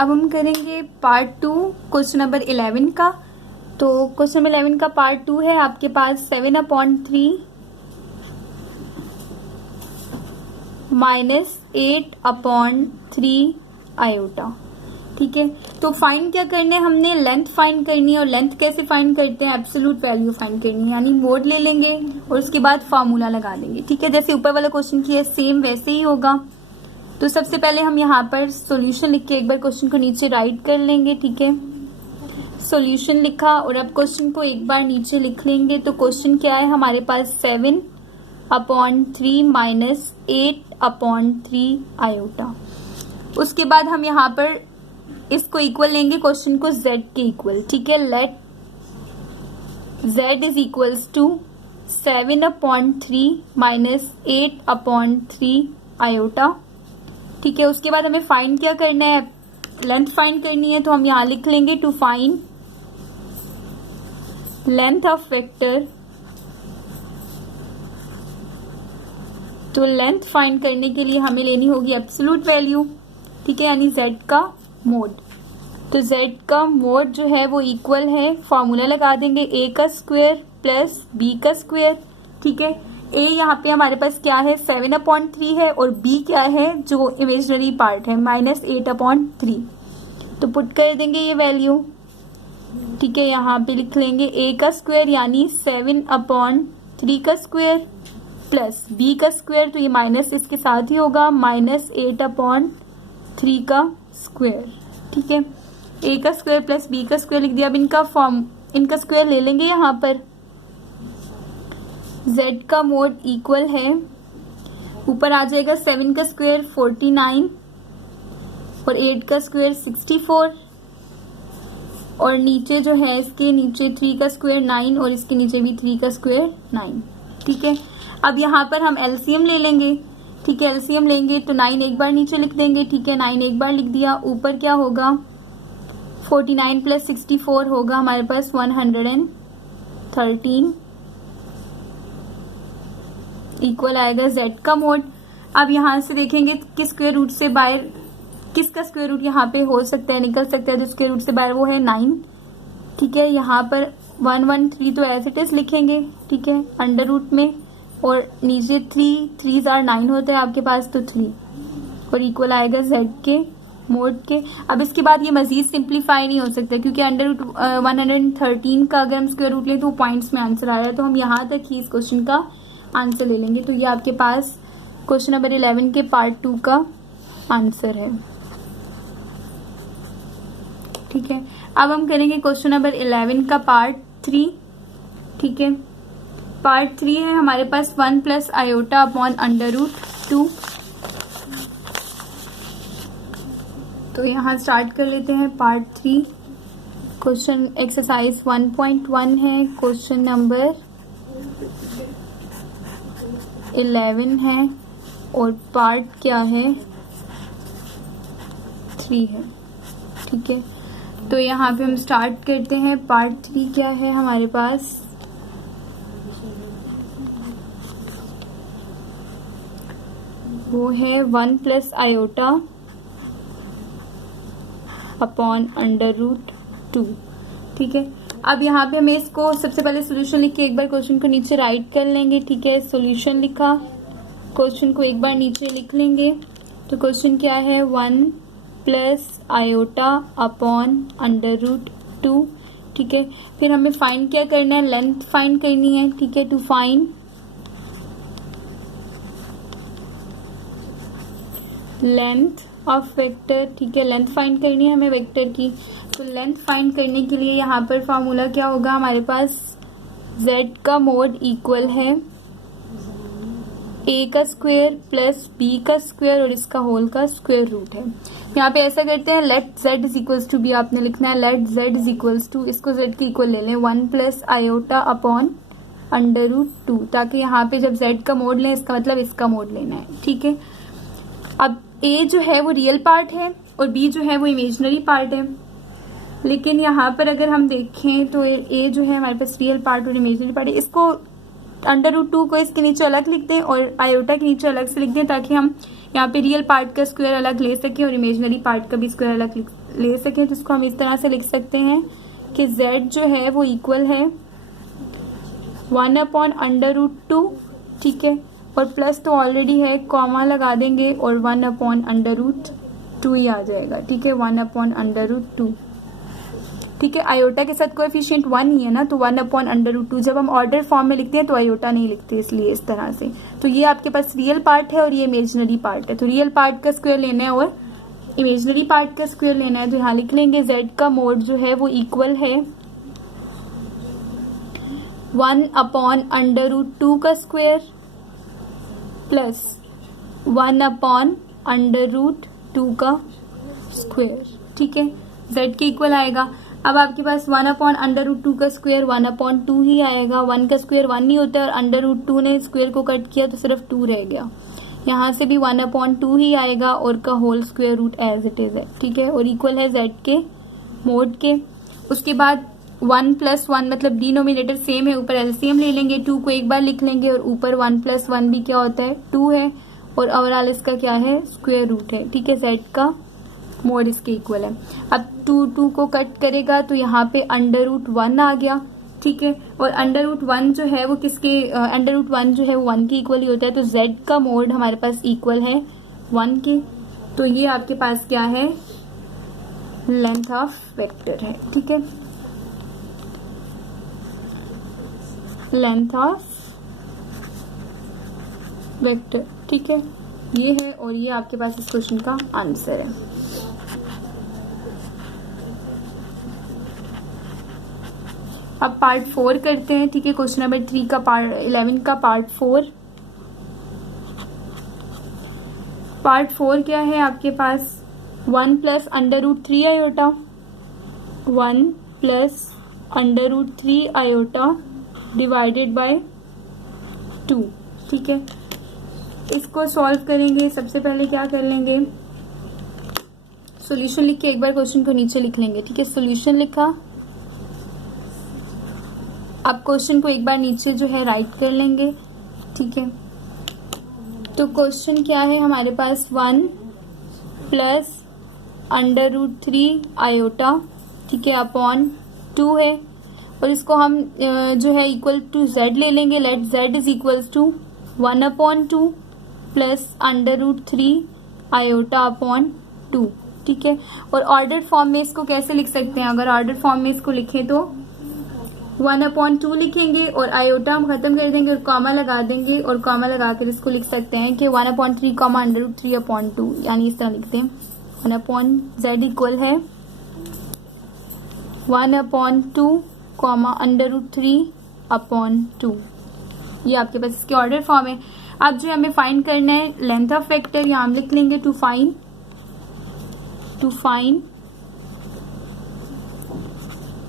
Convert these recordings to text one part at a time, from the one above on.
अब हम करेंगे पार्ट 2 क्वेश्चन नंबर 11 का। तो क्वेश्चन नंबर 11 का पार्ट 2 है आपके पास 7/3 माइनस 8/3 आयोटा। ठीक है, तो फाइंड क्या करना है, हमने लेंथ फाइंड करनी है। और लेंथ कैसे फाइंड करते हैं, एब्सोल्यूट वैल्यू फाइंड करनी है, यानी मोड ले लेंगे और उसके बाद फार्मूला लगा देंगे। ठीक है, जैसे ऊपर वाला क्वेश्चन किया सेम वैसे ही होगा। तो सबसे पहले हम यहाँ पर सॉल्यूशन लिख के एक बार क्वेश्चन को नीचे राइट कर लेंगे। ठीक है, सॉल्यूशन लिखा और अब क्वेश्चन को एक बार नीचे लिख लेंगे। तो क्वेश्चन क्या है हमारे पास, 7/3 माइनस 8/3 आयोटा। उसके बाद हम यहाँ पर इसको इक्वल लेंगे, क्वेश्चन को z के इक्वल। ठीक है, let z is equals to 7/3 minus 8/3 iota. ठीक है, उसके बाद हमें फाइंड क्या करना है, लेंथ फाइंड करनी है। तो हम यहाँ लिख लेंगे to find length of vector. तो लेंथ फाइंड करने के लिए हमें लेनी होगी एब्सोल्यूट वैल्यू। ठीक है, यानी z का मोड। तो z का मोड जो है वो इक्वल है, फॉर्मूला लगा देंगे a का स्क्वायर प्लस b का स्क्वायर। ठीक है, a यहाँ पे हमारे पास क्या है 7/3 है और b क्या है जो इमेजिनरी पार्ट है -8/3। तो पुट कर देंगे ये वैल्यू। ठीक है, यहाँ पे लिख लेंगे a का स्क्वायर यानी 7/3 का स्क्वायर प्लस b का स्क्वायर, तो ये माइनस इसके साथ ही होगा -8/3 का स्क्वायर। ठीक है, a का स्क्वायर प्लस b का स्क्वायर लिख दिया। अब इनका स्क्वायर ले लेंगे यहाँ पर। z का मोड इक्वल है, ऊपर आ जाएगा 7 का स्क्वायर 49 और 8 का स्क्वायर 64 और नीचे जो है इसके नीचे 3 का स्क्वायर 9 और इसके नीचे भी 3 का स्क्वायर 9। ठीक है, अब यहाँ पर हम एलसीएम ले लेंगे। ठीक है, एलसीएम लेंगे तो 9 एक बार नीचे लिख देंगे। ठीक है, 9 एक बार लिख दिया। ऊपर क्या होगा 49 प्लस 64 होगा हमारे पास 113 इक्वल आएगा z का मोड। अब यहाँ से देखेंगे किस स्क्वायर रूट से बाहर, किसका स्क्वायर रूट यहाँ पे हो सकता है, निकल सकता है। जो स्क्वायर रूट से बाहर वो है 9। ठीक है, यहाँ पर 113 तो एज इट इज लिखेंगे। ठीक है, अंडर रूट में और नीचे 3 are 9 होता है आपके पास, तो 3 और इक्वल आएगा z के मोड के। अब इसके बाद ये मजीद सिंप्लीफाई नहीं हो सकता क्योंकि अंडर रूट 113 का अगर हम स्क्वायर रूट लें तो पॉइंट्स में आंसर आ रहा है। तो हम यहाँ तक ही इस क्वेश्चन का आंसर ले लेंगे। तो ये आपके पास क्वेश्चन नंबर 11 के पार्ट 2 का आंसर है। ठीक है, अब हम करेंगे क्वेश्चन नंबर 11 का पार्ट 3। ठीक है, पार्ट 3 है हमारे पास 1 plus iota upon under root 2। तो यहाँ स्टार्ट कर लेते हैं पार्ट 3। क्वेश्चन एक्सरसाइज 1.1 है, क्वेश्चन नंबर 11 है और पार्ट क्या है 3 है। ठीक है, तो यहाँ पे हम स्टार्ट करते हैं। पार्ट 3 क्या है हमारे पास, वो है 1 plus iota upon under root 2। ठीक है, अब यहाँ पे हमें इसको सबसे पहले सोल्यूशन लिख के एक बार क्वेश्चन को नीचे राइट कर लेंगे। ठीक है, सोल्यूशन लिखा, क्वेश्चन को एक बार नीचे लिख लेंगे। तो क्वेश्चन क्या है 1 plus iota upon under root 2। ठीक है, फिर हमें फाइंड क्या करना है, लेंथ फाइंड करनी है। ठीक है, to find length of vector. ठीक है, लेंथ फाइंड करनी है हमें वेक्टर की। तो लेंथ फाइंड करने के लिए यहाँ पर फॉर्मूला क्या होगा हमारे पास, z का मोड इक्वल है a का स्क्वायर प्लस b का स्क्वायर और इसका होल का स्क्वायर रूट है। यहाँ पे ऐसा करते हैं, let z is equals to B आपने लिखना है, let z is equals to, इसको z के इक्वल ले लें 1 plus iota upon under root 2, ताकि यहाँ पे जब z का मोड लें इसका मतलब इसका मोड लेना है। ठीक है, अब a जो है वो रियल पार्ट है और b जो है वो इमेजिनरी पार्ट है। लेकिन यहाँ पर अगर हम देखें तो a जो है हमारे पास रियल पार्ट और इमेजिनरी पार्ट है। इसको अंडर रूट 2 को इसके नीचे अलग लिख दें और आयोटा के नीचे अलग से लिख दें ताकि हम यहाँ पे रियल पार्ट का स्क्वायर अलग ले सकें और इमेजिनरी पार्ट का भी स्क्वायर अलग ले सकें, तो इसको हम इस तरह से लिख सकते हैं कि z जो है वो इक्वल है 1/√2, ठीक है, और प्लस तो ऑलरेडी है, कॉमा लगा देंगे और 1/√2 ही आ जाएगा, ठीक है, 1/√2, ठीक है। आयोटा के साथ कोएफिशिएंट 1 ही है ना, तो 1/√2। जब हम ऑर्डर फॉर्म में लिखते हैं तो आयोटा नहीं लिखते, इसलिए इस तरह से। तो ये आपके पास रियल पार्ट है और ये इमेजिनरी पार्ट है, तो रियल पार्ट का स्क्वायर लेना है और इमेजिनरी पार्ट का स्क्वायर लेना है, तो यहाँ लिख लेंगे z का मोड जो है वो इक्वल है 1/√2 का स्क्वायर प्लस 1/√2 का स्क्वायर, ठीक है, z के इक्वल आएगा। अब आपके पास 1/√2 का स्क्वायर 1/2 ही आएगा, 1 का स्क्वायर 1 नहीं होता और √2 ने स्क्वायर को कट किया तो सिर्फ 2 रह गया, यहाँ से भी 1/2 ही आएगा और का whole square root as it is है, ठीक है, और इक्वल है z के मोड के। उसके बाद 1 + 1 मतलब डिनोमिनेटर सेम है, ऊपर एलसीएम ले लेंगे, 2 को एक बार लिख लेंगे और ऊपर 1 + 1 भी क्या होता है 2 है, और ओवरऑल इसका क्या है स्क्वायर रूट है, ठीक है, z का मोड इसके इक्वल है। अब 2 को कट करेगा तो यहाँ पे √1 आ गया, ठीक है, और √1 जो है वो किसके √1 जो है वो 1 के इक्वल ही होता है, तो z का मोड हमारे पास इक्वल है 1 के। तो ये आपके पास क्या है लेंथ ऑफ वेक्टर है, ठीक है, लेंथ ऑफ वेक्टर, ठीक है, ये है और ये आपके पास इस क्वेश्चन का आंसर है। अब पार्ट 4 करते हैं, ठीक है, क्वेश्चन नंबर 3 का पार्ट 11 का पार्ट 4। पार्ट 4 क्या है आपके पास 1 + √3 आयोटा, 1 + √3 आयोटा डिवाइडेड बाय 2, ठीक है। इसको सॉल्व करेंगे, सबसे पहले क्या कर लेंगे, सॉल्यूशन लिख के एक बार क्वेश्चन को नीचे लिख लेंगे, ठीक है, सॉल्यूशन लिखा। अब क्वेश्चन को एक बार नीचे जो है राइट कर लेंगे, ठीक है। तो क्वेश्चन क्या है हमारे पास 1 + √3 आयोटा, ठीक है, अपॉन 2 है, और इसको हम जो है इक्वल टू z ले लेंगे, let z is equals to 1/2 plus √3 iota upon 2, ठीक है। और ऑर्डर फॉर्म में इसको कैसे लिख सकते हैं, अगर ऑर्डर फॉर्म में इसको लिखें तो 1/2 लिखेंगे और आयोटा हम खत्म कर देंगे और कॉमा लगा देंगे, और कॉमा लगाकर इसको लिख सकते हैं कि 1/3 √3/2, यानी इस तरह लिखते हैं 1/z इक्वल है 1/2 √3/2। ये आपके पास इसके ऑर्डर फॉर्म है। अब जो हमें फाइंड करना है लेंथ ऑफ वेक्टर, यहाँ हम लिख लेंगे to find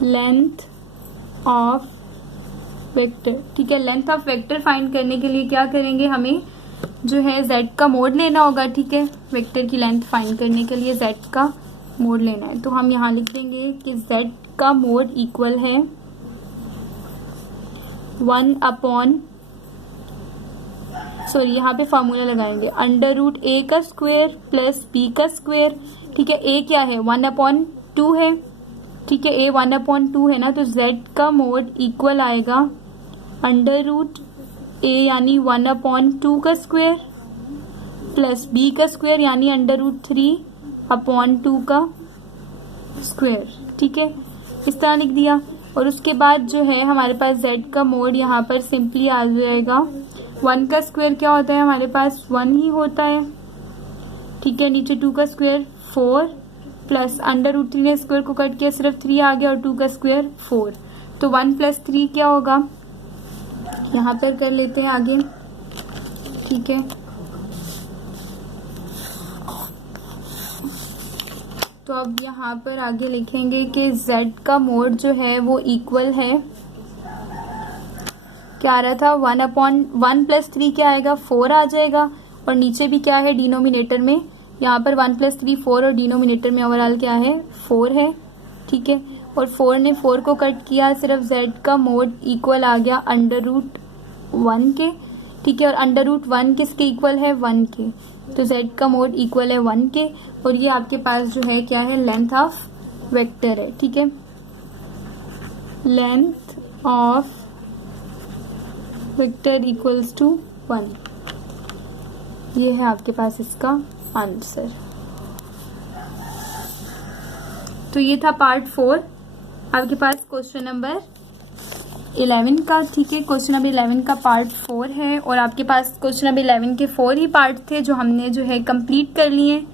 length of vector, ठीक है। लेंथ ऑफ वेक्टर फाइंड करने के लिए क्या करेंगे, हमें जो है z का मोड लेना होगा, ठीक है, वेक्टर की लेंथ फाइंड करने के लिए z का मोड लेना है। तो हम यहाँ लिख देंगे कि z का मोड इक्वल है यहाँ पे फॉर्मूला लगाएंगे √a का स्क्वायर प्लस b का स्क्वायर, ठीक है। a क्या है 1/2 है, ठीक है, a 1/2 है ना, तो z का मोड इक्वल आएगा √a यानी 1/2 का स्क्वायर प्लस b का स्क्वायर यानी √3/2 का स्क्वायर, ठीक है, इस तरह लिख दिया। और उसके बाद जो है हमारे पास z का मोड यहाँ पर सिंपली आ जाएगा 1 का स्क्वायर क्या होता है हमारे पास 1 ही होता है, ठीक है, नीचे 2 का स्क्वायर 4 प्लस √3 ने स्क्वायर को कट किया सिर्फ 3 आ गया और 2 का स्क्वायर 4, तो 1 + 3 क्या होगा, यहाँ पर कर लेते हैं आगे, ठीक है। तो अब यहाँ पर आगे लिखेंगे कि z का मोड जो है वो इक्वल है, क्या आ रहा था 1 + 3 क्या आएगा 4 आ जाएगा, और नीचे भी क्या है डिनोमिनेटर में, यहाँ पर 1 + 3 4 और डिनोमिनेटर में ओवरऑल क्या है 4 है, ठीक है, और 4 ने 4 को कट किया, सिर्फ z का मोड इक्वल आ गया √1 के, ठीक है, और √1 किसके इक्वल है 1 के, तो z का मोड इक्वल है 1 के, और ये आपके पास जो है क्या है, लेंथ ऑफ वेक्टर है, ठीक है, length of vector equals to 1। ये है आपके पास इसका आंसर। तो ये था पार्ट 4 आपके पास क्वेश्चन नंबर 11 का, ठीक है। क्वेश्चन नंबर 11 का पार्ट 4 है, और आपके पास क्वेश्चन नंबर 11 के 4 ही पार्ट थे जो हमने जो है कंप्लीट कर लिए।